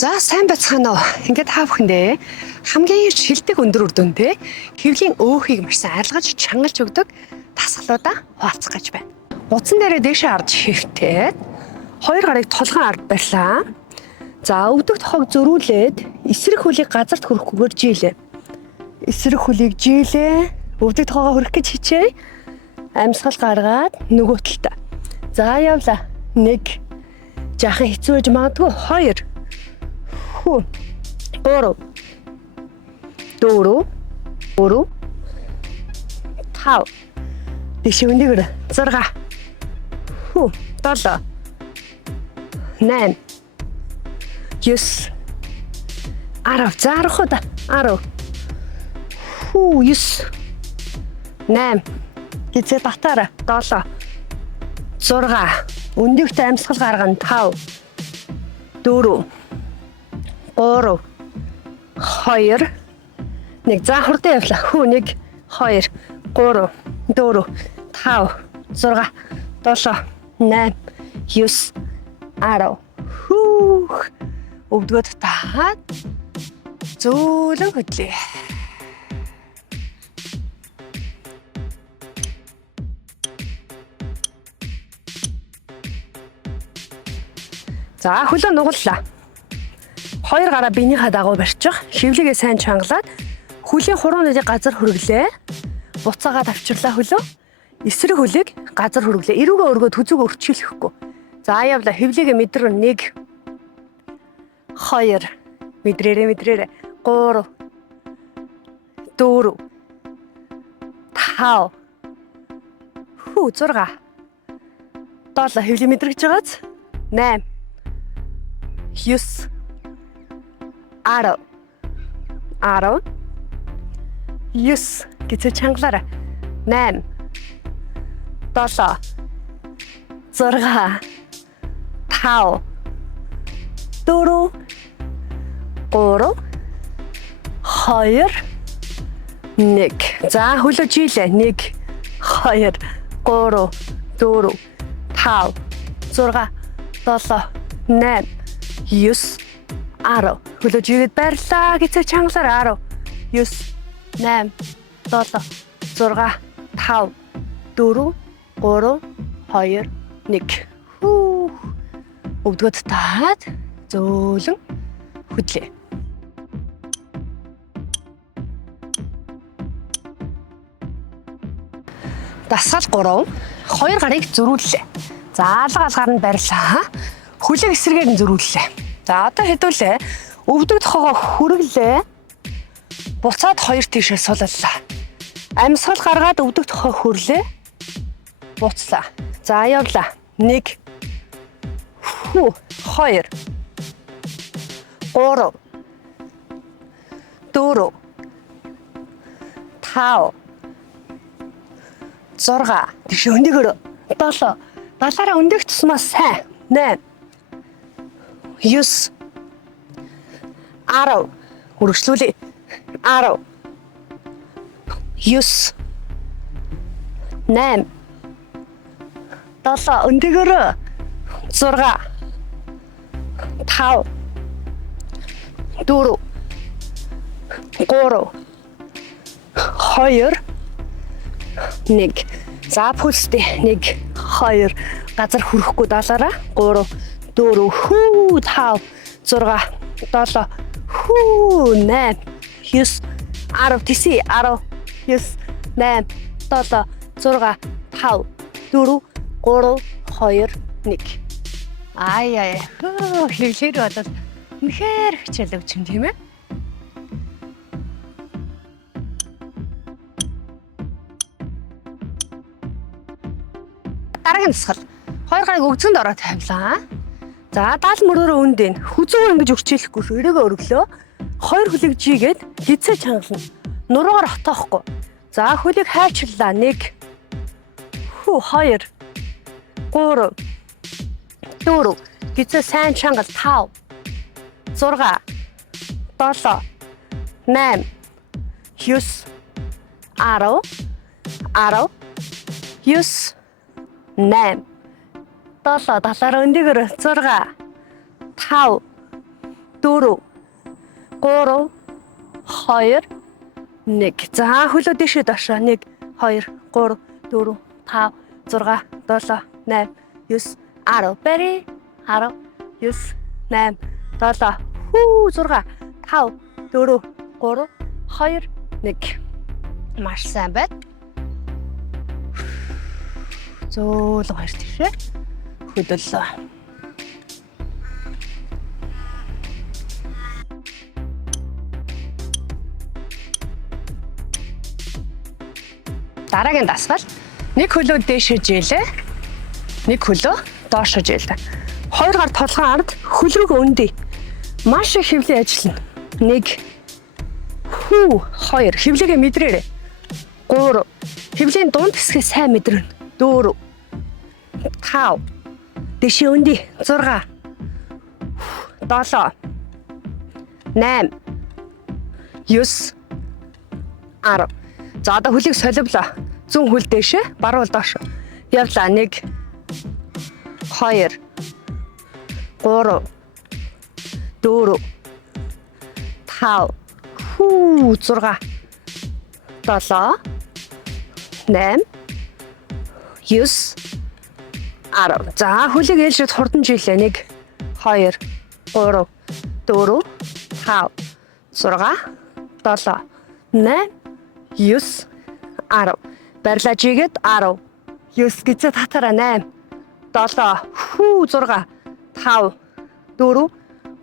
За сайн байцгаана уу. Ингээд та бүхэндээ хамгийн шилдэг өндөр үр дүнтэй хэвлийн өөхийг маш сайн арилгаж чангалж өгдөг дасгалуудаа хуваалцах гэж байна. Утсан дээрээ дээшээ харж шивтээд хоёр гарыг толгойн ард барьлаа. За өвдөг тохоог зөрүүлээд эсрэг хөлийг газарт хүрэхгүйгээр жийлээ. Эсрэг хөлийг жийлээ. Өвдөг тохоогоо хүрэх гэж хичээе. Амьсгал гаргаад нөгөө талдаа. За явлаа. 1 жаахан хэцүү байж магадгүй 2 3 4 5 дэше өндөөр 6 7 8 9 10 зархууд 10 9 8 гизээ татаараа 7 6 өндөгтэй амьсгал гаргана 5 4 3 2 1 за хурдан явлаа. 1 2 3 4 5 6 7 8 9 10 өвдгöd таад зөөлөн хөдлөе. За хөлөө нугаллаа. Хоёр гараа биенийхээ дагуу барьчих. Шивлэгээ сайн чангалаад хөлийн хуруунуудыг газар хөргөлээ. Буцаагаа тавчрлаа хөлөө. Эсрэг хөлийг газар хөргөлээ. Эрүүгээ өргөөд хүзүүг өрчлөхгүй. За явла хөвлөгээ мэдрэн 1 2 мэдрээрээ 3 4 5 6 7 хөвлөө мэдрэгж байгааз 8 9 10 9 гэцээ чангалаараа 8 7 6 5 4 3 2 1 за хөлөө жийлээ 1 2 3 4 5 6 7 8 9 10 хөлөө жигээд барьлаа гэцээ чангалаараа 10 9 8 7 6 5 4 3 2 1 өвдгöd таад зөөлөн хөдлөө. Дасгал 3 хоёр гарыг зөрүүллээ. За алга алгаар нь барьлаа. Хөлийг эсрэгээр нь зөрүүллээ. За одоо хэдүүлээ. Өвдөг тохоогоо хүргэлээ. Буцаад хоёр тийшээ суллаа. Амьсгал гаргаад өвдөг тохоо хөрлөө. Буцлаа. За явлаа. 1 2 3 4 5 6 тийш өндөөр 7 далаараа өндөх тусмаас сайн 8 9 10 үргэлжлүүлээ 10 9 8 7 өндөөр 6 5 4 3 2 1 за пульстэй 1 2 газар хүрэхгүй далаараа 3 4 5 6 7 8 9 10 тийсээ 10 9 8 7 6 5 4 3 2 1 ай хөвлөр болоод үнэхээр хичээл өгч юм тийм ээ. Дараагийн дасгал. Хоёр гарыг өгцөнд ороо тавилаа. За даал мөрөөрөө үндэн хүзүү ингэж өрчлөхгүй өрөөгөө өргөлөө. Хоёр хөлийг жигээд гизээ чангална. Нуруугаар хотоохгүй. За хөлийг хайчлаа. 1 2 3 4 гизээ сайн чангал 5 6 7 8 9 10 10 9 8 7 талаар өндөөр 6 5 4 3 2 1. За хөлөө дэшээ доошоо 1 2 3 4 5 6 7 8 9 10 барь 10 9 8 7 хүү 6 5 4 3 2 1. Маш сайн байна. Зөөлөн хоёр тийшээ хөдөллөө. Дараагийн дасгал нэг хөлөө дээшээ жээлээ. Нэг хөлөө доошоо жээлээ. Хоёр гар толгойн ард хөл рүү өндөө. Маш их хөвлийн ажиллана. 1 2 хөвлөгээ мэдрээрэй. 3 хөвлийн дунд хэсгээ сайн мэдрэнэ. 4 5 дэшээ өндөө. 6 7 8 9 10. За одоо хөлийг соливлоо. Зүүн хөл дээшээ, баруун хөл доош. Явлаа. 1 2 3 4 5 6 7 8 9 10. За хөлийг ээлжид хурдан жилээ. 1 2 3 4 5 6 7 8 9 10. Барилаа жигээд 10 9 гэцээ татараа 8 7 6 5 4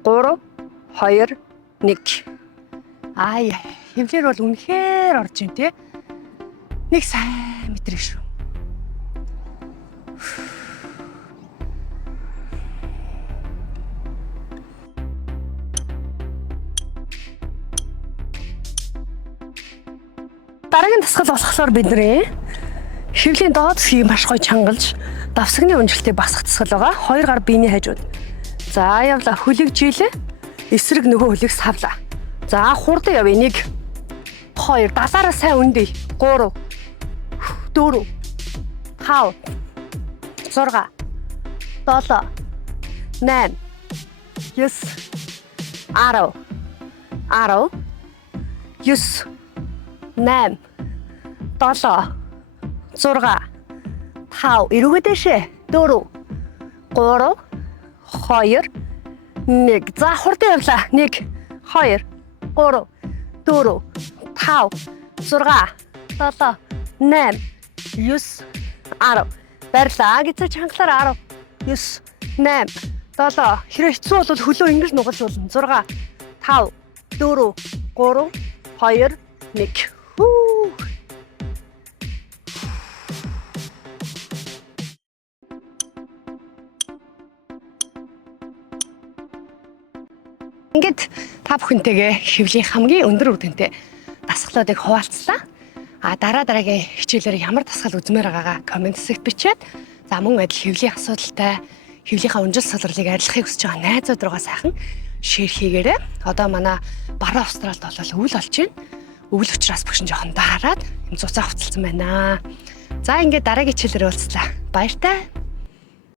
3 2 1. Ай хөвлөр бол үнэхээр орж ин тий. Нэг сайн мэдрээ шүү. Дараагийн дасгал болохоор бидний хөвлийн доод хэсгийг маш гоё чангалж давсагны унжилтыг басах дасгал байгаа. Хоёр гар биений хажууд. За явлаа. Хөлийг жилээ. Эсрэг нөгөө хөлийг савлаа. За хурдан явъя. 1 2 далаараа сайн өндөө. 3 4 5 6 7 8 9 10 10 9 8 7 6 5 эрүүгээ дэшээ 4 3 2 1. За хурдан явлаа. 1 2 3 4 5 6 7 8 9 10. Барилаа. Гэцээ чангалаар 10 9 8 7. Хэрэг хэцүү бол хөлөө ингэж нугалж болно. 6 5 4 3 2 1. Ингээд та бүхэнтэйгээ хөвлийн хамгийн өндөр үрдэнтэй дасгалуудыг хуваалцлаа. Дараагийн хичээлээр ямар дасгал үзмээр байгаагаа комент хэсэгт бичээд мөн адил хөвлийн асуудалтай хөвлийнхаа өнжил салралыг арилгахыг хүсэж байгаа найзууд руугаа сайхан шеэр хийгээрэй. Одоо манай баруун Австралид бол өвөл болж байна. Өвөл учраас бүгшин жоохон даарад цуцаа хувцалсан байна. За ингээд дараагийн хичээлээр уулзлаа. Баяртай.